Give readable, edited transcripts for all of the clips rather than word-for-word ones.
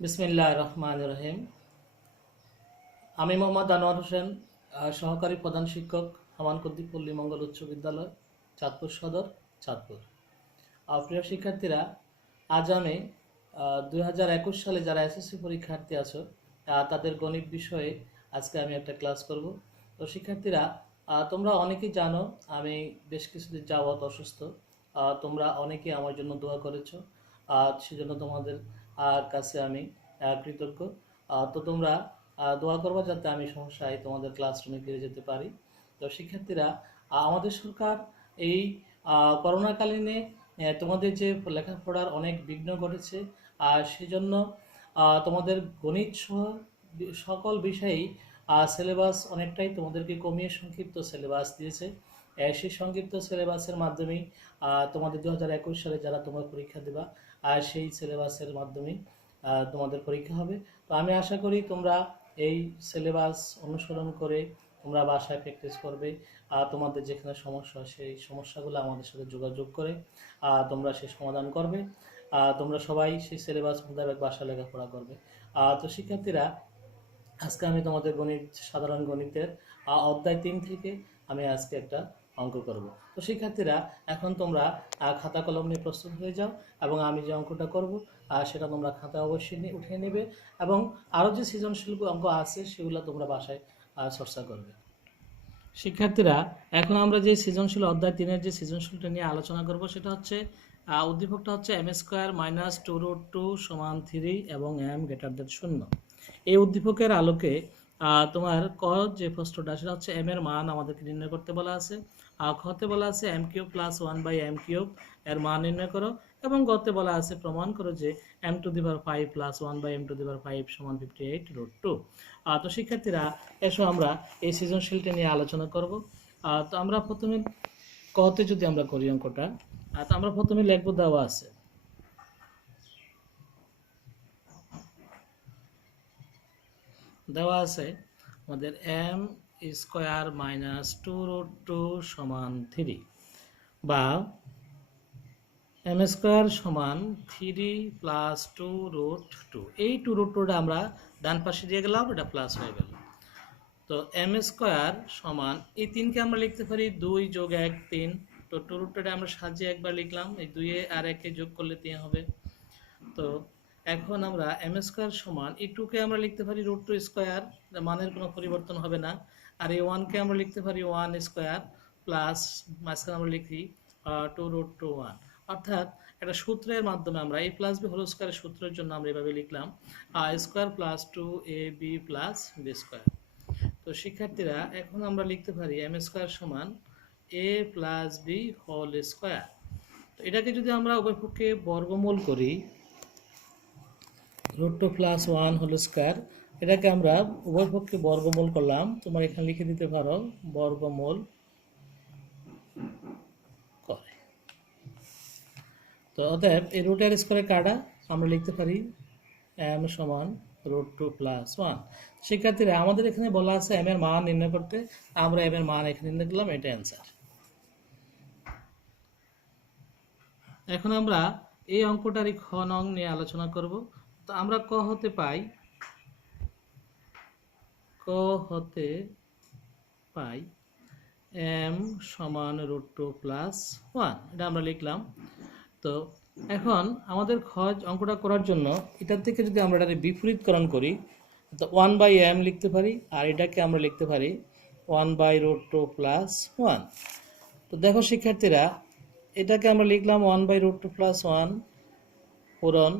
বিসমিল্লাহির রহমানির রহিম। আমি মোহাম্মদ আনোয়ার হোসেন, সহকারী প্রধান শিক্ষক, হামানকুদ্দি পল্লী মঙ্গল উচ্চ বিদ্যালয়, চাঁদপুর সদর, চাঁদপুর। প্রিয় শিক্ষার্থীরা, আজ আমি 2021 সালে যারা এসএসসি পরীক্ষার্থী আছো তাদের গণিত বিষয়ে আজকে আমি একটা ক্লাস করব। তো শিক্ষার্থীরা, তোমরা অনেকেই জানো আমি বেশ কিছুদিন যাবৎ অসুস্থ। তোমরা অনেকেই আমার জন্য দোয়া করেছো, সেজন্য তোমাদের কাছে আমি কৃতজ্ঞ। তো তোমরা দোয়া করবা যাতে আমি সমস্যায় তোমাদের ক্লাসরুমে ফিরে যেতে পারি। তো শিক্ষার্থীরা, আমাদের সরকার এই করোনাকালীনে তোমাদের যে লেখাপড়ার অনেক বিঘ্ন ঘটেছে, আর সেজন্য তোমাদের গণিত সহ সকল বিষয়েই সিলেবাস অনেকটাই তোমাদেরকে কমিয়ে সংক্ষিপ্ত সিলেবাস দিয়েছে। সেই সংক্ষিপ্ত সিলেবাসের মাধ্যমেই তোমাদের 2021 সালে যারা তোমরা পরীক্ষা দেবা সেই সিলেবাসের মাধ্যমেই তোমাদের পরীক্ষা হবে। তো আমি আশা করি তোমরা এই সিলেবাস অনুসরণ করে তোমরা বাসায় প্র্যাকটিস করবে। তোমাদের যেখানে সমস্যা সেই সমস্যাগুলো আমাদের সাথে যোগাযোগ করে তোমরা সেই সমাধান করবে। তোমরা সবাই সেই সিলেবাস মোতাবেক বাসায় লেখাপড়া করবে। তো শিক্ষার্থীরা, আজকে আমি তোমাদের সাধারণ গণিতের অধ্যায় 3 থেকে আমি আজকে একটা অঙ্ক করব। তো শিক্ষার্থীরা, এখন তোমরা খাতা কলম নিয়ে প্রস্তুত হয়ে যাও এবং আমি যে অঙ্কটা করব সেটা তোমরা খাতা অবশ্যই উঠিয়ে নেবে এবং আরও যে সৃজনশীল অঙ্ক আছে সেগুলো তোমরা বাসায় চর্চা করবে। শিক্ষার্থীরা, এখন আমরা যে সৃজনশীল অধ্যায় 3-এর যে সৃজনশীলটা নিয়ে আলোচনা করব সেটা হচ্ছে উদ্দীপকটা হচ্ছে m² - 2√2 = 3 এবং m>0। এই উদ্দীপকের আলোকে তোমার ক যে প্রশ্নটা সেটা হচ্ছে m এর মান আমাদেরকে নির্ণয় করতে বলা আছে, খতে বলা আছে m³ + 1/m³ এর মান নির্ণয় করো, এবং গতে বলা আছে প্রমাণ করো যে m⁵ + 1/m⁵ = 58√2। তো শিক্ষার্থীরা, এসো আমরা এই সৃজনশীলটা নিয়ে আলোচনা করব। তো আমরা প্রথমে কতে যদি আমরা করি অঙ্কটা, তো আমরা প্রথমে লিখব, দেওয়া আছে আমাদের m² - 2√2 = 3 বা m² = 3 + 2√2। এই 2√2টা আমরা ডান পাশে দিয়ে গেলাম, এটা প্লাস হয়ে গেল। তো m² এই 3কে আমরা লিখতে পারি 2 + 1 3। তো 2√2টা আমরা সাজিয়ে একবার লিখলাম, এই 2 আর 1 যোগ করলে 3 হবে। তো এখন আমরা m² এই 2কে আমরা লিখতে পারি √2², মানের কোনো পরিবর্তন হবে না। আর এই 1কে আমরা লিখতে পারি 1² প্লাস মাঝখানে আমরা লিখি 2√2 অর্থাৎ একটা সূত্রের মাধ্যমে আমরা a + b হোল স্কয়ারের সূত্রের জন্য আমরা এভাবে লিখলাম a² + 2ab + b²। তো শিক্ষার্থীরা, এখন আমরা লিখতে পারি m² = a + b whole square. তো এটাকে যদি আমরা উভয় পক্ষে বর্গমূল করি, √2 + 1 হোল স্কয়ার, এটাকে আমরা উভয় পক্ষে বর্গমূল করলাম। তোমরা এখানে লিখে দিতে পারো বর্গমূল করে। তো অতএব এই রুটের স্কয়ারে কাটা আমরা লিখতে পারি m = √2 + 1। শিক্ষার্থীরা, আমাদের এখানে বলা আছে m এর মান নির্ণয় করতে, আমরা m এর মান এখানে নির্ণয় করলাম, এটা অ্যান্সার। এখন আমরা এই অঙ্কটারই খ নং নিয়ে আলোচনা করব। তো আমরা ক হতে পাই m = √2 + 1, এটা আমরা লিখলাম। তো এখন আমাদের অঙ্কটা করার জন্য এটার থেকে যদি আমরা এটাকে বিপরীতকরণ করি, তো 1/m লিখতে পারি, আর এটাকে আমরা লিখতে পারি 1/√2 + 1। তো দেখো শিক্ষার্থীরা, এটাকে আমরা লিখলাম 1/√2 + 1 পূরণ,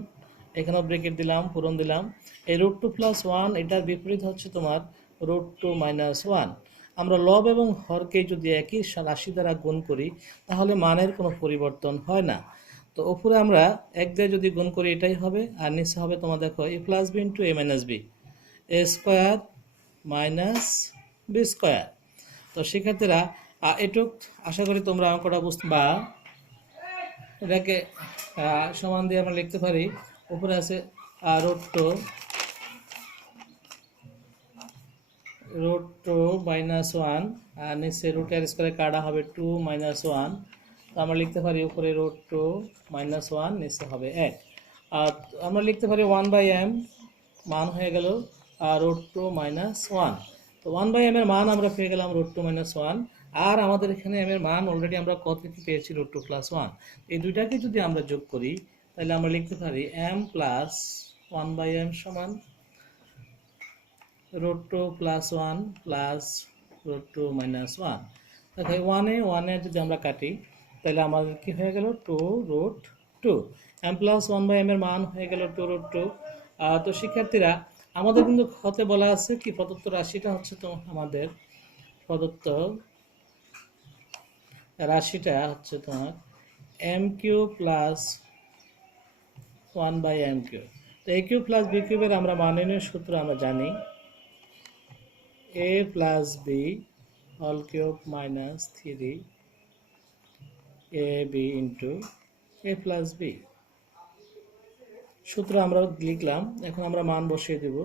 এখানেও ব্রেকেট দিলাম, পূরণ দিলাম। এই √2 + 1 এটার বিপরীত হচ্ছে তোমার √2 - 1। আমরা লব এবং হরকে যদি একই রাশি দ্বারা গুণ করি তাহলে মানের কোনো পরিবর্তন হয় না। তো উপরে আমরা 1 দিয়ে যদি গুণ করি এটাই হবে, আর নিচে হবে তোমার দেখো a + b * a - b, a² - b²। তো শিক্ষার্থীরা, এটুক আশা করি তোমরা অঙ্কটা বুঝতে বা এটাকে সমান দিয়ে আমরা লিখতে পারি। উপরে আছে √2 - 1, আর নিচে রুটের স্কয়ারে কাটা হবে 2 - 1। তো আমরা লিখতে পারি উপরে √2 - 1, নিচে হবে 1। আর আমরা লিখতে পারি 1/m মান হয়ে গেল √2 - 1। তো 1/m এর মান আমরা পেয়ে গেলাম √2 - 1। আর আমাদের এখানে m এর মান অলরেডি আমরা কত থেকে পেয়েছি √2 + 1। এই দুইটাকে যদি আমরা যোগ করি তাহলে আমরা লিখতে পারি m + 1/m সমান √2 + 1 + √2 - 1। দেখো 1 এ যদি আমরা কাটি তাহলে আমাদের কি হয়ে গেল 2√2। m + 1/m এর মান হয়ে গেল 2√2। তো শিক্ষার্থীরা আমাদের কিন্তু হতে বলা আছে কি প্রদত্ত রাশিটা হচ্ছে তো আমাদের প্রদত্ত রাশিটা হচ্ছে তোমার m³ + 1/m³। তো a³ + b³ এর আমরা মান নির্ণয়ের সূত্র আমরা জানি a + b whole cube - 3ab * a + b। সূত্র আমরা লিখলাম। এখন আমরা মান বসিয়ে দেব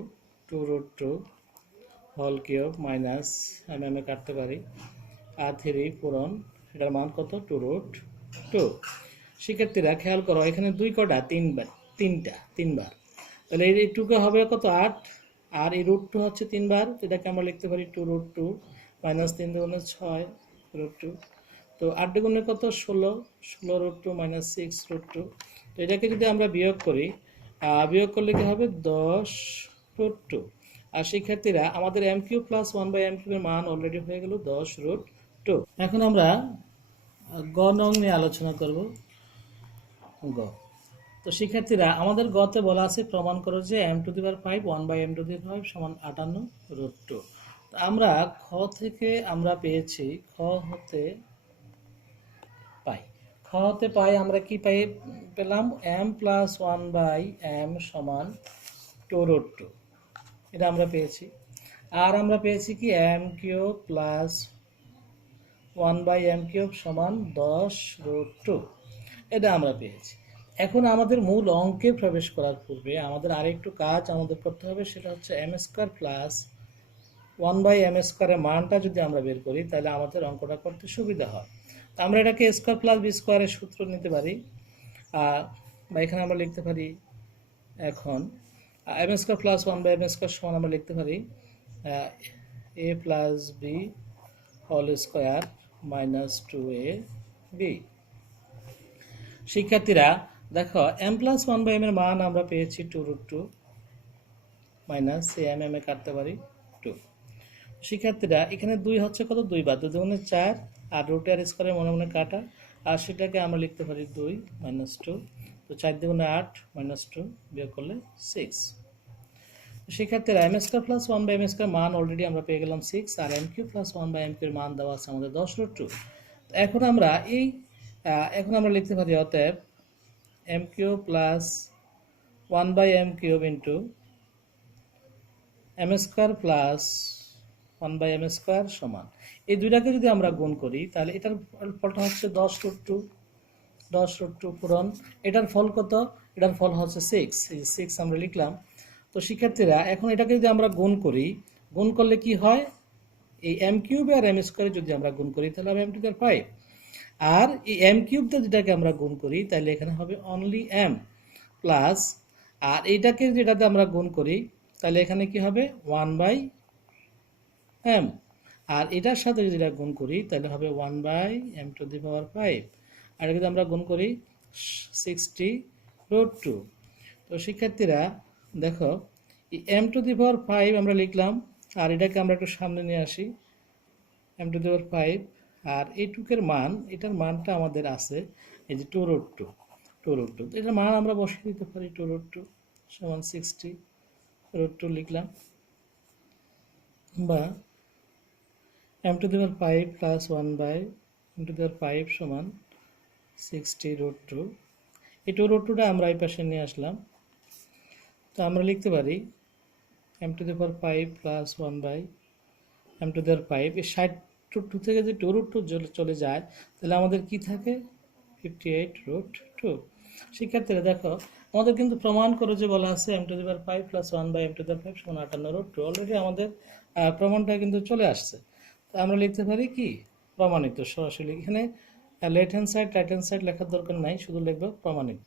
2√2 হোল কিউব মাইনাস আমি কাটতে পারি আর 3 পূরণ এটার মান কত 2√2। শিক্ষার্থীরা খেয়াল করো এখানে 2 কটা 3বার, তাহলে এই 2 হবে কত 8 আর এই √2 হচ্ছে 3 বার, এটাকে আমরা লিখতে পারি 2√2 - 3 × 6 √2। তো 8 গুণে কত 16 √2 - 6 √2। তো এটাকে যদি আমরা বিয়োগ করি বিয়োগ করলে কি হবে 10√2। আর শিক্ষার্থীরা আমাদের m³ + 1/m³ এর মান অলরেডি হয়ে গেল 10√2। এখন আমরা গ নং নিয়ে আলোচনা করব। গ তো শিক্ষার্থীরা আমাদের গতে বলা আছে প্রমাণ করো যে m⁵ 1/m⁵ সমান 58√2। তো আমরা খ থেকে আমরা পেয়েছি খ হতে পাই আমরা কি পেলাম m + 1/m সমান 2√2, এটা আমরা পেয়েছি। আর আমরা পেয়েছি কি m³ + 1/m³ সমান 10√2, এটা আমরা পেয়েছি। এখন আমাদের মূল অঙ্কে প্রবেশ করার পূর্বে আমাদের আরেকটু কাজ আমাদের করতে হবে, সেটা হচ্ছে m² + 1/m² এর মানটা যদি আমরা বের করি তাহলে আমাদের অঙ্কটা করতে সুবিধা হয়। তো আমরা এটাকে a² + b² এর সূত্র নিতে পারি বা এখানে আমরা লিখতে পারি এখন m² + 1/m² সমান আমরা লিখতে পারি a + b whole square - 2ab। শিক্ষার্থীরা দেখো m + 1/m এর মান আমরা পেয়েছি 2√2 মাইনাস m কাটতে পারি 2। শিক্ষার্থীরা এখানে 2 হচ্ছে কত 2 বার, 2 × 4 আর √2 মনে মনে কাটা আর সেটাকে আমরা লিখতে পারি 2 - 2। তো 4 × 8 - 2 বিয়োগ করলে 6। শিক্ষার্থীরা m² + 1/m² মান অলরেডি আমরা পেয়ে গেলাম 6 আর m³ + 1/m³ এর মান দেওয়া আছে আমাদের 10√2। এখন আমরা লিখতে পারি অতএব m³ + 1/m³ into m² + 1/m² সমান এই দুইটাকে যদি আমরা গুণ করি তাহলে এটার ফলটা হচ্ছে 10√2 পূরণ এটার ফল কত, এটার ফল হচ্ছে 6, এই 6 আমরা লিখলাম। তো শিক্ষার্থীরা এখন এটাকে যদি আমরা গুণ করি, গুণ করলে কি হয় এই m³ আর m² যদি আমরা গুণ করি তাহলে হবে m⁵, আর এই m³ যেটাকে আমরা গুণ করি তাহলে এখানে হবে অনলি m প্লাস আর এইটাকে যেটাতে আমরা গুণ করি তাহলে এখানে কি হবে 1/m আর এটার সাথে যদি এটা গুণ করি তাহলে হবে 1/m⁵। আর যদি আমরা গুণ করি 60√2। তো শিক্ষার্থীরা দেখো এই m⁵ আমরা লিখলাম আর এটাকে আমরা একটু সামনে নিয়ে আসি m⁵, আর এই টুকের মান এটার মানটা আমাদের আছে এই যে 2√2। তো এটার মান আমরা বসিয়ে দিতে পারি 2√2 সমান 60√2 লিখলাম, বা m⁵ + 1/m⁵ সমান 60√2। এই 2√2টা আমরা এই পাশে নিয়ে আসলাম। তো আমরা লিখতে পারি m⁵ + 1/m⁵, এই 60√2 থেকে যদি 2√2 চলে যায় তাহলে আমাদের কি থাকে 58√2। শিক্ষার্থীরা দেখো আমাদের কিন্তু প্রমাণ করে যে বলা আছে m⁵ + 1/m⁵ সমান 58√2, অলরেডি আমাদের প্রমাণটা কিন্তু চলে আসছে। তো আমরা লিখতে পারি কি প্রমাণিত, সরাসরি এখানে left hand side right hand side লেখার দরকার নাই, শুধু লিখব প্রমাণিত।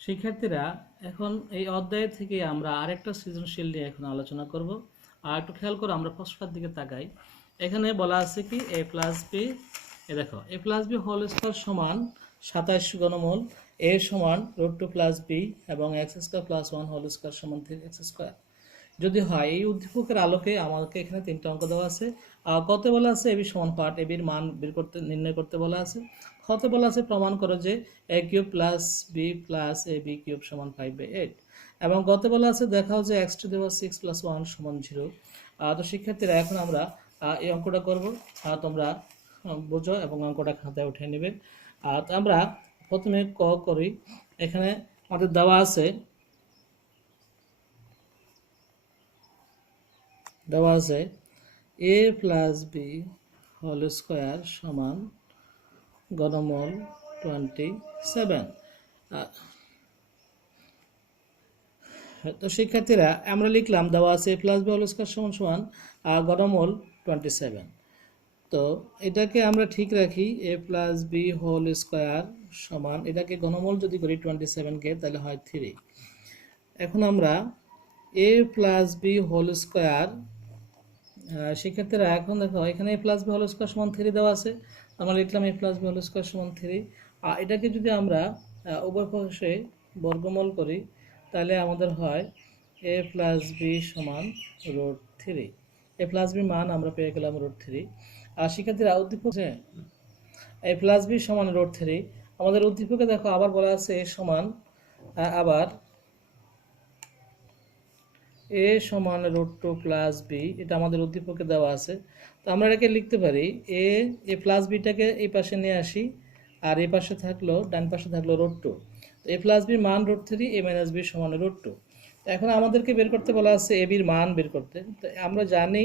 শিক্ষার্থীরা, এখন এই অধ্যায় থেকে আমরা আরেকটা সৃজনশীল নিয়ে এখন আলোচনা করব। আর একটু খেয়াল করে আমরা প্রশ্নটার দিকে তাকাই। এখানে বলা আছে কি a প্লাস বি, দেখো a plus B whole square সমান 27 ঘনমূল, a সমান √2 প্লাস বি এবং x square plus 1 whole square সমান 3x স্কয়ার যদি হয়। এই উদ্দীপকের আলোকে আমাকে এখানে তিনটা অঙ্ক দেওয়া আছে। কত বলা আছে এবি সমান পার্ট, এবির মান বের করতে নির্ণয় করতে বলা আছে। কত বলা আছে প্রমাণ করো যে a cube plus B plus A B cube সমান 5/8 এবং কত বলা আছে দেখাও যে x টু দি পাওয়ার 6 প্লাস 1 সমান 0। তো শিক্ষার্থীরা এখন আমরা এই অঙ্কটা করব। তোমরা বোঝো এবং অঙ্কটা খাতায় উঠিয়ে নেবে। তো আমরা প্রথমে ক করি। এখানে আমাদের দেওয়া আছে a plus B whole square সমান ঘনমূল 27। তো শিক্ষার্থীরা আমরা লিখলাম দেওয়া আছে a plus B whole square সমান সমান ঘনমূল 27। তো এটাকে আমরা ঠিক রাখি a plus B whole square সমান, এটাকে ঘনমূল যদি করি 27কে তাহলে হয় 3। এখন আমরা a plus B whole square, শিক্ষার্থীরা এখন দেখো এখানে a plus B whole square সমান 3 দেওয়া আছে। আমরা লিখলাম a plus B whole square সমান 3। এটাকে যদি আমরা উভয় পাশে বর্গমূল করি তাহলে আমাদের হয় a প্লাস বি সমান √3। a প্লাস বি মান আমরা পেয়ে গেলাম √3। আর শিক্ষার্থীরা উদ্দীপক a প্লাস বি সমান √3, আমাদের উদ্দীপকে দেখো আবার বলা আছে a সমান আবার a সমান √2 প্লাস বি, এটা আমাদের উদ্দীপকে দেওয়া আছে। তো আমরা এটাকে লিখতে পারি a প্লাস বিটাকে এই পাশে নিয়ে আসি, আর এই পাশে থাকলো ডান পাশে থাকলো √2। তো a প্লাস বি মান √3, a মাইনাস বি সমান √2। তো এখন আমাদেরকে বের করতে বলা আছে a বির মান বের করতে। তো আমরা জানি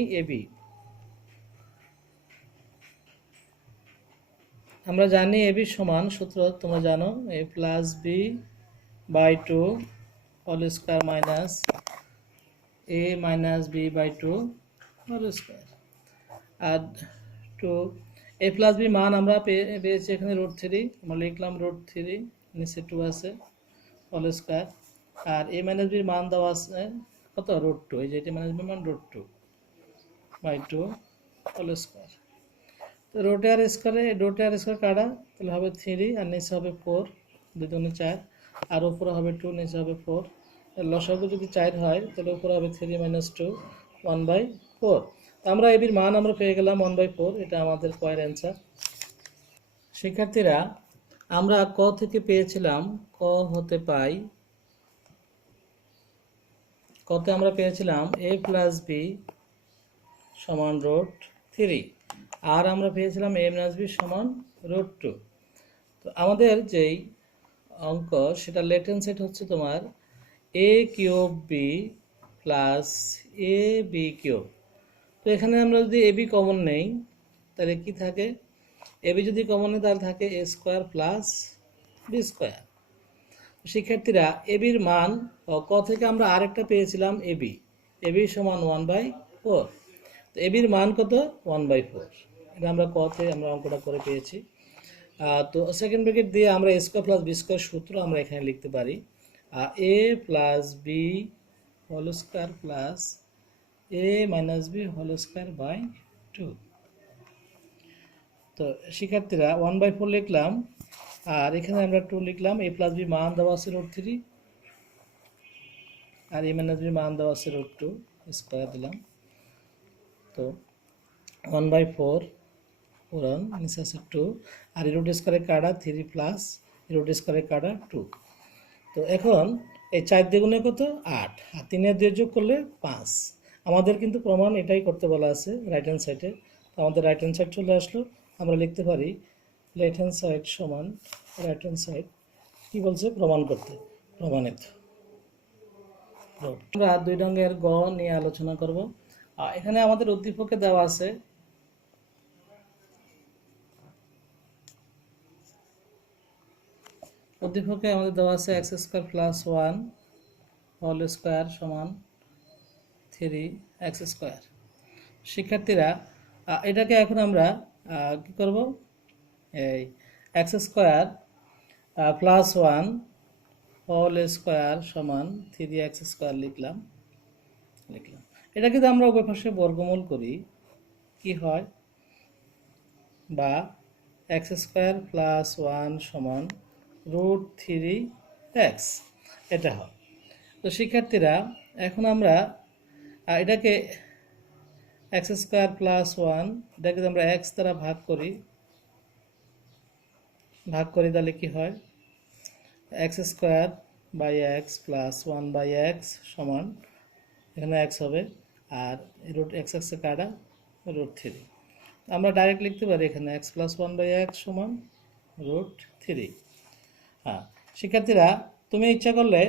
a বি সমান সূত্র তোমরা জানো a plus B by 2 whole square minus a minus B by 2 whole square. আর 2 a প্লাস বি মান আমরা পেয়েছি এখানে √3, আমরা লিখলাম √3, নিচে 2 আছে হোল স্কয়ার। আর a মাইনাস বির মান দেওয়া আছে কত √2, এই যে এটা মাইনাস বি মান √2 বাই 2 হোল স্কয়ার। তো √r স্কয়ার কাটা তাহলে হবে 3 আর নিচে হবে 4, 2 2 4 আর উপরে হবে 2, নিচে হবে 4। লসাগু যদি 4 হয় তাহলে উপরে হবে 3 - 2 1/4। আমরা এবির মান আমরা পেয়ে গেলাম 1/4, এটা আমাদের কয়ের অ্যান্সার। শিক্ষার্থীরা, আমরা ক থেকে পেয়েছিলাম ক হতে পাই, কতে আমরা পেয়েছিলাম a প্লাস বি সমান √3 আর আমরা পেয়েছিলাম a মাইনাস বি সমান √2। তো আমাদের যেই অঙ্ক সেটা লেফট হ্যান্ড সাইড হচ্ছে তোমার a cube B plus A B cube. তো এখানে আমরা যদি এ বি কমন নেই তাহলে কি থাকে, এ বি যদি কমন নেই তাহলে থাকে a square plus B square. শিক্ষার্থীরা এ বির মান ক থেকে আমরা আরেকটা পেয়েছিলাম এ বি সমান 1/4। তো এ বির মান কত 1/4, এটা আমরা ক থেকে আমরা অঙ্কটা করে পেয়েছি। তো সেকেন্ড ব্র্যাকেট দিয়ে আমরা a square plus B square সূত্র আমরা এখানে লিখতে পারি a plus B whole square plus a minus B whole square by 2। তো শিক্ষার্থীরা 1/4 লিখলাম আর এখানে আমরা 2 লিখলাম। a প্লাস বি মান দেওয়া আছে √3 আর a মাইনাস বি মান দেওয়া আছে √2 স্কয়ার দিলাম। তো 1/4 পূরণ নিচে আছে 2 আর √2 স্কয়ারে কাটা 3 প্লাস √2 স্কয়ারে কাটা 2। তো এখন এই 4 দ্বিগুণে কত 8 আর 3 এর 2 যোগ করলে 5। আমাদের কিন্তু প্রমাণ এটাই করতে বলা আছে রাইট হ্যান্ড সাইডে। আমাদের রাইট হ্যান্ড সাইড চলে আসলো, আমরা লিখতে পারি লেফট হ্যান্ড সাইড সমান রাইট হ্যান্ড সাইড কি বলছে প্রমাণ করতে, প্রমাণিত। আমরা 2 রঙের গ নিয়ে আলোচনা করব। এখানে আমাদের উদ্দীপকে দেওয়া আছে x square plus 1 whole square সমান 3x স্কয়ার। শিক্ষার্থীরা, এটাকে এখন আমরা কি করব, এই x square plus 1 whole square সমান 3x² লিখলাম। এটা যদি আমরা উভয় পাশে বর্গমূল করি কি হয়, বা x² + 1 সমান √3x এটা হয়। তো শিক্ষার্থীরা এখন আমরা এটাকে x² + 1 এটাকে যদি আমরা x দ্বারা ভাগ করি তাহলে কি হয়, x² / x + 1/x সমান এখানে x হবে, আর x কাটা √3। আমরা ডাইরেক্ট লিখতে পারি এখানে x + 1/x সমান √3। হ্যাঁ শিক্ষার্থীরা, তুমি ইচ্ছা করলে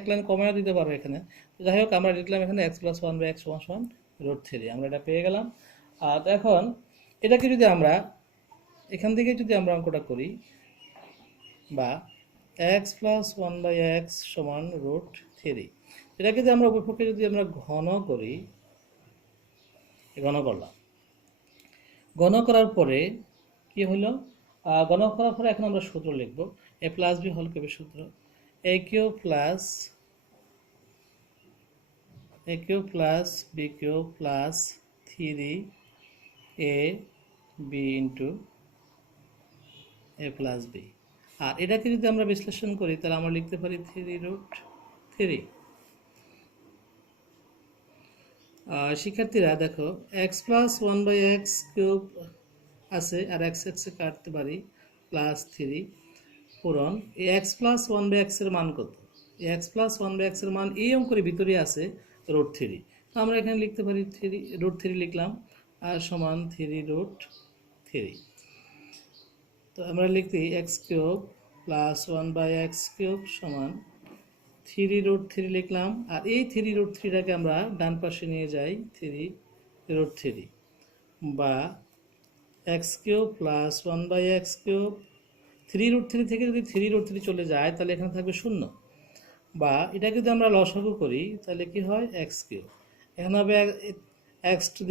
এক লাইন কমেও দিতে পারো এখানে। যাই হোক, আমরা লিখলাম এখানে x + 1/x সমান √3। আমরা এটা পেয়ে গেলাম। তো এখন এটাকে যদি আমরা এখান থেকে যদি আমরা অঙ্কটা করি, বা x + 1/x সমান √3, এটাকে যদি আমরা উভয়পক্ষে যদি আমরা ঘন করি, ঘন করলাম, ঘন করার পরে কি হলো, ঘন করার পরে এখন আমরা সূত্র লিখব, a + b হোল কিউবের সূত্র, a³ + b³ + 3ab * a + b। আর এটাকে যদি আমরা বিশ্লেষণ করি তাহলে আমরা লিখতে পারি 3√3। শিক্ষার্থীরা দেখো, x + 1/x³ আছে, আর x কাটতে পারি +3 পূরণ এই x + 1/x এর মান কত, এই x + 1/x এর মান এই অঙ্কের ভিতরে আছে √3। তো আমরা এখানে লিখতে পারি √3 লিখলাম, আর সমান 3√3। তো আমরা লিখতে x³ + 1/x³ সমান 3√3 লিখলাম, আর এই 3√3টাকে আমরা ডান পাশে নিয়ে যাই, 3√3 বা x³ + 1/x³, 3√3 থেকে যদি 3√3 চলে যায় তাহলে এখানে থাকবে 0, বা এটাকে যদি আমরা লসাগু করি তাহলে কি হয়, x³, এখানে হবে x⁶ +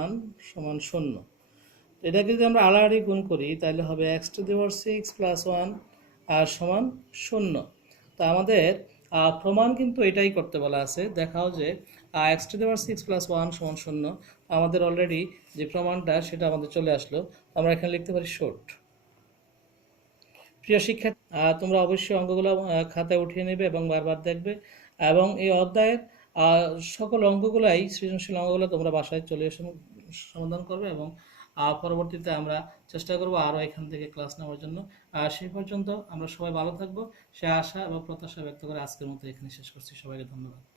1 সমান 0। এটাকে যদি আমরা আড়াআড়ি গুণ করি তাহলে হবে x⁶ + 1 আর সমান 0। তো আমাদের প্রমাণ কিন্তু এটাই করতে বলা আছে, দেখাও যে x⁶ + 1 সমান 0। আমাদের অলরেডি যে প্রমাণটা সেটা আমাদের চলে আসলো, আমরা এখানে লিখতে পারি শর্ট। প্রিয় শিক্ষার্থী, তোমরা অবশ্যই অঙ্কগুলো খাতায় উঠিয়ে নেবে এবং বারবার দেখবে, এবং এই অধ্যায়ের সকল অঙ্কগুলাই, সৃজনশীল অঙ্কগুলো তোমরা বাসায় চলে এসে সমাধান করবে, এবং পরবর্তীতে আমরা চেষ্টা করব আরও এখান থেকে ক্লাস নেওয়ার জন্য। সেই পর্যন্ত আমরা সবাই ভালো থাকবো, সে আশা এবং প্রত্যাশা ব্যক্ত করে আজকের মতো এখানে শেষ করছি। সবাইকে ধন্যবাদ।